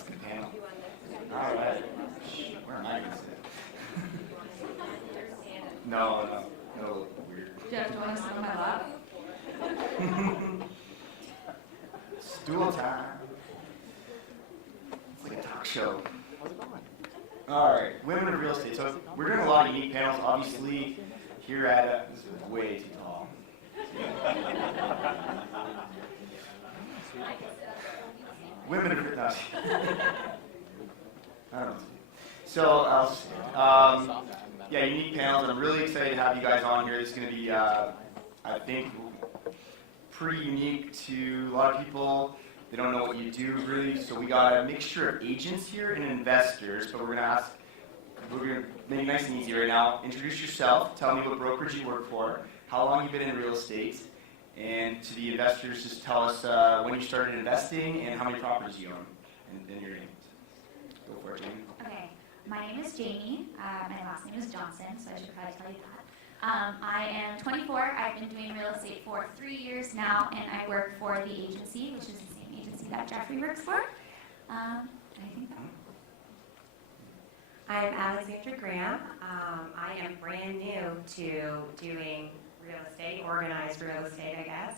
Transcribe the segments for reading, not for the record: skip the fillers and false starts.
That's a good panel. All right. Where am I going to sit? No, that'll look weird. Jeff, do you want to sit on my lap? Stool time. It's like a talk show. All right, women of real estate. So we're doing a lot of unique panels. Obviously, here at this is way too tall. Women of no. I don't know. So, yeah, unique panels. I'm really excited to have you guys on here. It's going to be, I think, pretty unique to a lot of people. They don't know what you do, really. So we got a mixture of agents here and investors. But we're going to make it nice and easy right now. Introduce yourself. Tell me what brokerage you work for, how long you've been in real estate, and to the investors, just tell us when you started investing and how many properties you own, and then your name. Go for it, Jamie. Okay, my name is Jamie. My last name is Johnston, so I should probably tell you that. I am 24. I've been doing real estate for 3 years now, and I work for the agency, which is the same agency that Jeffrey works for. I think that. I'm Alexandra Graham. I am brand new to doing real estate, organized real estate, I guess.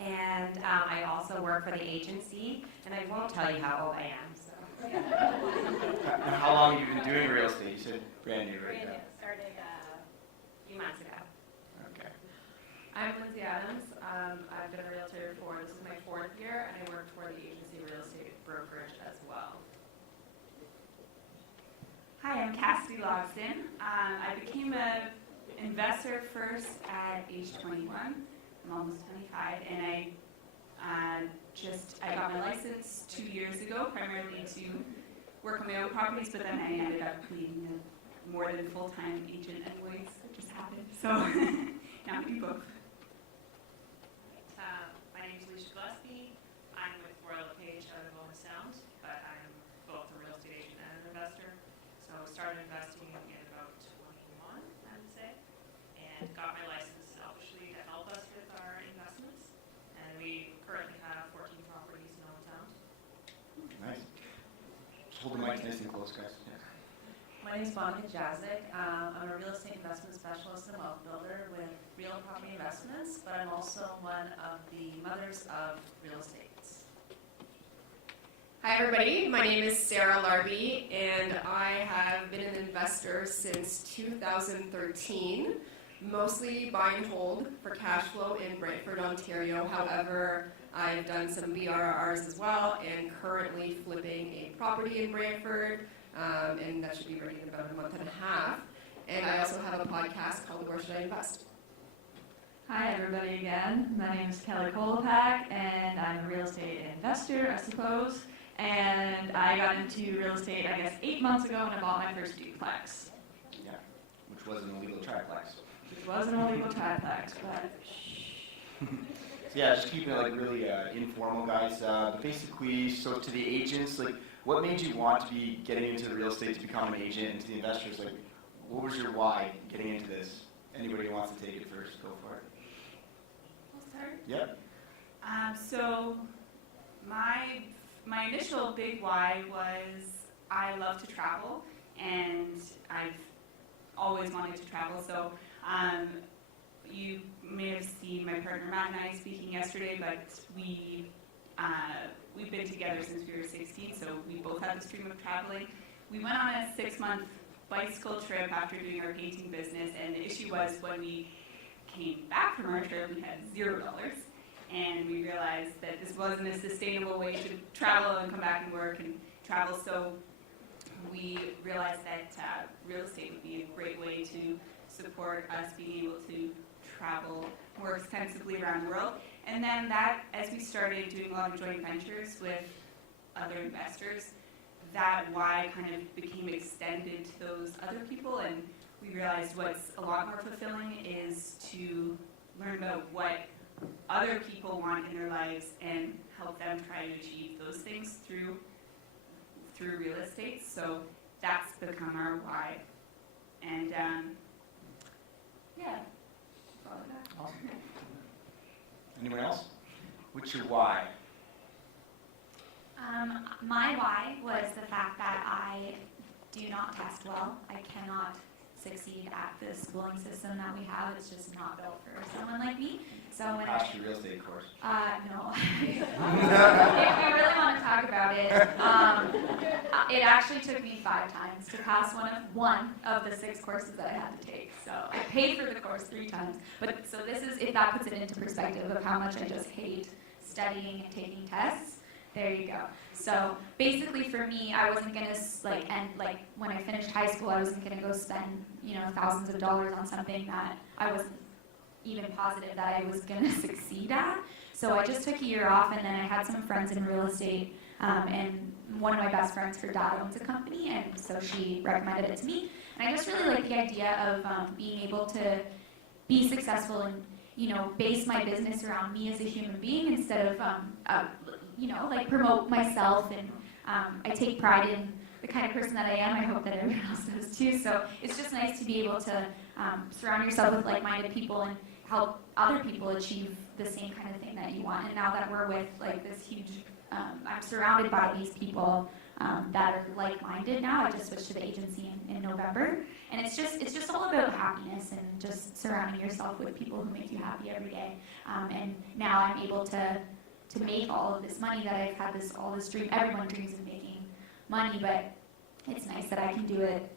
And I also work for the agency, and I won't tell you how old I am. So. Now, how long have you been doing real estate? You said brand new, right? Brand new. Started a few months ago. Okay. I'm Lindsey Adams. I've been a realtor this is my 4th year, and I work for the agency real estate brokerage as well. Hi, I'm Cassidy Logsdon. I became an investor first at age 21. I'm almost 25, and I got my license 2 years ago, primarily to work on my own properties, but then I ended up being a more than full-time agent anyways. It just happened. So now I'm EBook. My name is Alicia Gillespie. I'm with Royal LePage out of Owen Sound, but I'm both a real estate agent and an investor. So started investing in about 21, I would say, and got my license selfishly to help us with our investments. And we currently have 14 properties in Owen Sound. Nice. Just hold the mic nice and close, guys. Yeah. My name is Monika, Jazyk. I'm a real estate investment specialist and wealth builder with Real Property Investments, but I'm also one of the mothers of real estate. Hi everybody, my name is Sarah Larbi, and I have been an investor since 2013, mostly buy and hold for cash flow in Brantford, Ontario. However, I've done some BRRs as well, and currently flipping a property in Brantford, and that should be ready in about a month and a half. And I also have a podcast called Where Should I Invest? Hi everybody again. My name is Kolapak, and I'm a real estate investor, I suppose. And I got into real estate, I guess, 8 months ago when I bought my first duplex. Yeah, which was an illegal triplex. Which wasn't a legal triplex, but So yeah, just keeping it like really informal, guys. But basically, so to the agents, like, what made you want to be getting into the real estate to become an agent, and to the investors, like, what was your why getting into this? Anybody who wants to take it first, go for it. I'll start. Yep. So my initial big why was I love to travel, and I've always wanted to travel. So you may have seen my partner Matt and I speaking yesterday, but we've been together since we were 16, so we both have the stream of traveling. We went on a 6-month bicycle trip after doing our painting business, and the issue was when we came back from our trip, we had $0. And we realized that this wasn't a sustainable way to travel and come back and work and travel. So we realized that real estate would be a great way to support us being able to travel more extensively around the world. And then that, as we started doing a lot of joint ventures with other investors, that why kind of became extended to those other people. And we realized what's a lot more fulfilling is to learn about what other people want in their lives and help them try to achieve those things through real estate. So that's become our why. And yeah, follow that. Awesome. Anyone else? What's your why? My why was the fact that I do not test well. I cannot succeed at the schooling system that we have. It's just not built for someone like me. So when Passed your real estate course. no. If we really want to talk about it, it actually took me 5 times to pass one of the 6 courses that I had to take. So I paid for the course 3 times. But so this is, if that puts it into perspective of how much I just hate studying and taking tests. There you go. So basically for me, I wasn't gonna when I finished high school, I wasn't gonna go spend, thousands of dollars on something that I wasn't even positive that I was gonna succeed at. So I just took a year off, and then I had some friends in real estate, and one of my best friends, her dad owns a company, and so she recommended it to me. And I just really like the idea of being able to be successful and base my business around me as a human being instead of promote myself, and I take pride in the kind of person that I am. I hope that everyone else does too. So it's just nice to be able to surround yourself with like-minded people and help other people achieve the same kind of thing that you want. And now that we're with this huge, I'm surrounded by these people that are like-minded now. I just switched to the agency in November, and it's just all about happiness and just surrounding yourself with people who make you happy every day. And now I'm able to make all of this money that I've had all this dream. Everyone dreams of making money, but it's nice that I can do it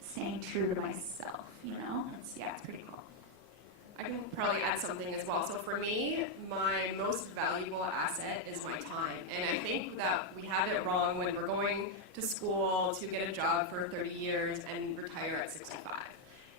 staying true to myself, It's pretty cool. I can probably add something as well. So for me, my most valuable asset is my time. And I think that we have it wrong when we're going to school to get a job for 30 years and retire at 65.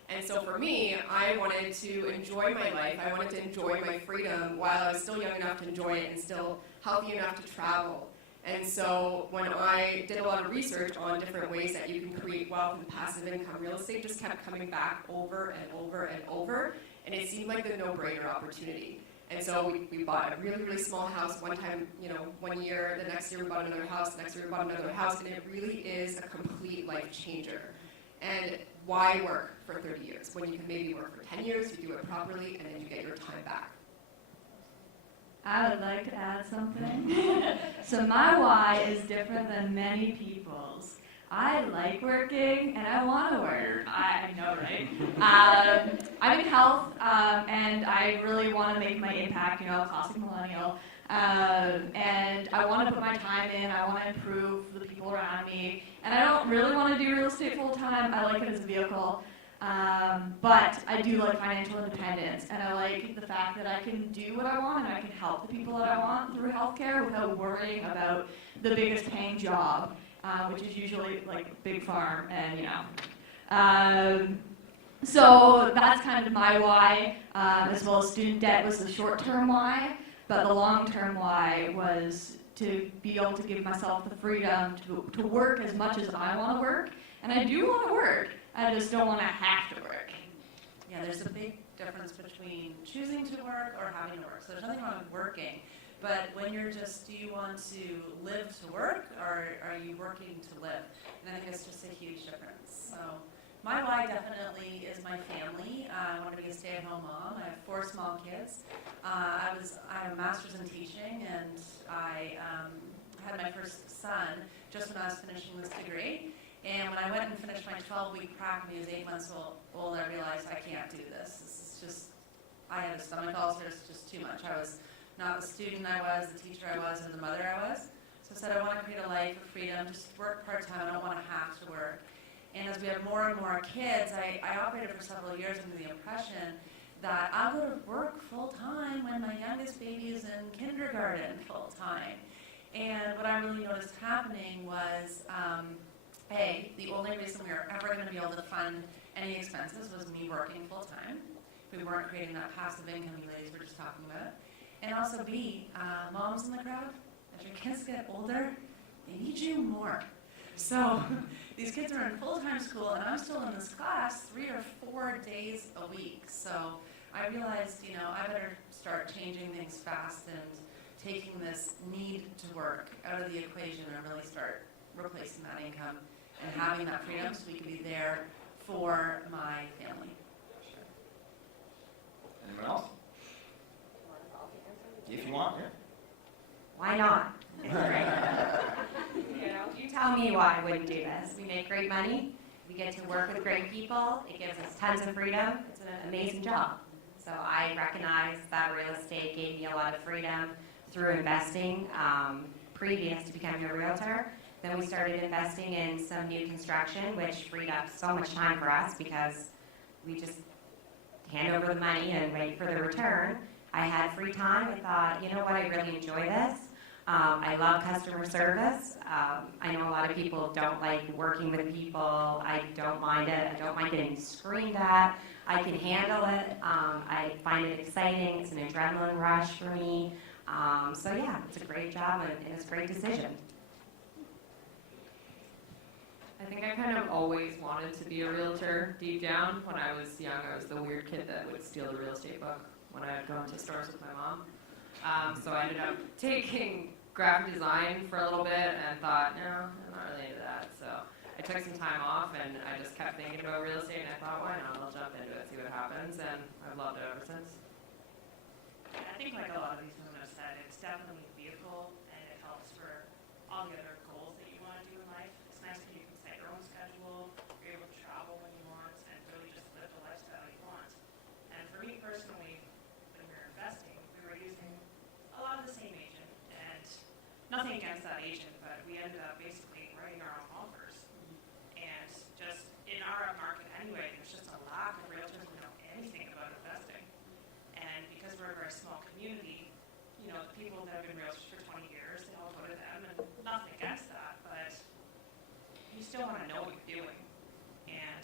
And so for me, I wanted to enjoy my life. I wanted to enjoy my freedom while I was still young enough to enjoy it and still healthy enough to travel. And so when I did a lot of research on different ways that you can create wealth and passive income, real estate just kept coming back over and over and over. And it seemed like the no-brainer opportunity. And so we bought a really, really small house one time, 1 year. The next year we bought another house. The next year we bought another house. And it really is a complete life changer. And why work for 30 years when you can maybe work for 10 years, you do it properly, and then you get your time back? I would like to add something. So my why is different than many people's. I like working, and I want to work. I know, right? I'm in health, and I really want to make my impact, classic millennial. And I want to put my time in. I want to improve the people around me. And I don't really want to do real estate full time. I like it as a vehicle. But I do like financial independence. And I like the fact that I can do what I want and I can help the people that I want through healthcare without worrying about the biggest paying job, which is usually like big farm and, so that's kind of my why, as well as student debt was the short-term why. But the long-term why was to be able to give myself the freedom to work as much as I want to work. And I do want to work. I just don't want to have to work. Yeah, there's a big difference between choosing to work or having to work. So there's nothing wrong with working. But when you're do you want to live to work, or are you working to live? And I think it's just a huge difference. So my why definitely is my family. I want to be a stay-at-home mom. I have 4 small kids. I have a master's in teaching, and I had my first son just when I was finishing this degree. And when I went and finished my 12-week prac when he was 8 months old, I realized I can't do this. This is just, I had a stomach ulcer. It's just too much. I was not the student I was, the teacher I was, or the mother I was. So I said I want to create a life of freedom, just work part-time. I don't want to have to work. And as we have more and more kids, I operated for several years under the impression that I'll go to work full-time when my youngest baby is in kindergarten full-time. And what I really noticed happening was, the only reason we were ever going to be able to fund any expenses was me working full-time. We weren't creating that passive income you ladies were just talking about. And also B, moms in the crowd, as your kids get older, they need you more. So these kids are in full-time school, and I'm still in this class 3 or 4 days a week. So I realized, I better start changing things fast and taking this need to work out of the equation and really start replacing that income and having that freedom so we can be there for my family. Anyone else? If you want, yeah. Why not? It's great. You know, you tell me why I wouldn't do this. We make great money. We get to work with great people. It gives us tons of freedom. It's an amazing job. So I recognize that real estate gave me a lot of freedom through investing previous to becoming a realtor. Then we started investing in some new construction, which freed up so much time for us because we just hand over the money and wait for the return. I had free time. I thought, you know what, I really enjoy this. I love customer service. I know a lot of people don't like working with people. I don't mind it. I don't mind getting screamed at. I can handle it. I find it exciting. It's an adrenaline rush for me. So yeah, it's a great job and it's a great decision. I think I kind of always wanted to be a realtor deep down. When I was young, I was the weird kid that would steal the real estate book when I would go into stores with my mom. So I ended up taking graphic design for a little bit and thought, no, I'm not really into that. So I took some time off and I just kept thinking about real estate and I thought, why not? I'll jump into it, see what happens, and I've loved it ever since. I think like a lot of these women have said, it's definitely a vehicle and it helps for all the other goals that you want to do in life. It's nice that you can set your own schedule, you're able to travel when you want, and really just live the lifestyle you want. And for me personally, when we were investing, we were using a lot of the same agent, and nothing against that agent, but we ended up basically writing our own offers. And just in our market anyway, there's just a lack of realtors who know anything about investing. And because we're a very small community, you know, the people that have been realtors for 20 years, they all go to them, and nothing against that, but you still want to know what you're doing. And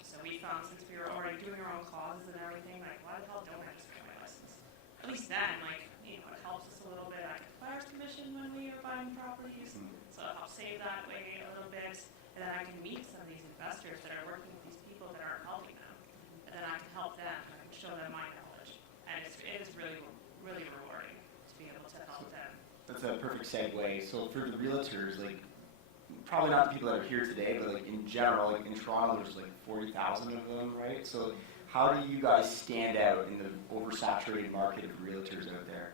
so we found, since we were already doing our own clauses and everything, like, why the hell don't I just get my license? At least then, like, you know, it helps us a little bit. I get buyer's commission when we are buying properties, so it helps save that way a little bit. And then I can meet some of these investors that are working with these people that are helping them. And then I can help them, I can show them my knowledge. And it is really, really rewarding to be able to help them. That's a perfect segue. So for the realtors, like, probably not the people that are here today, but like in general, like in Toronto, there's like 40,000 of them, right? So how do you guys stand out in the oversaturated market of realtors out there?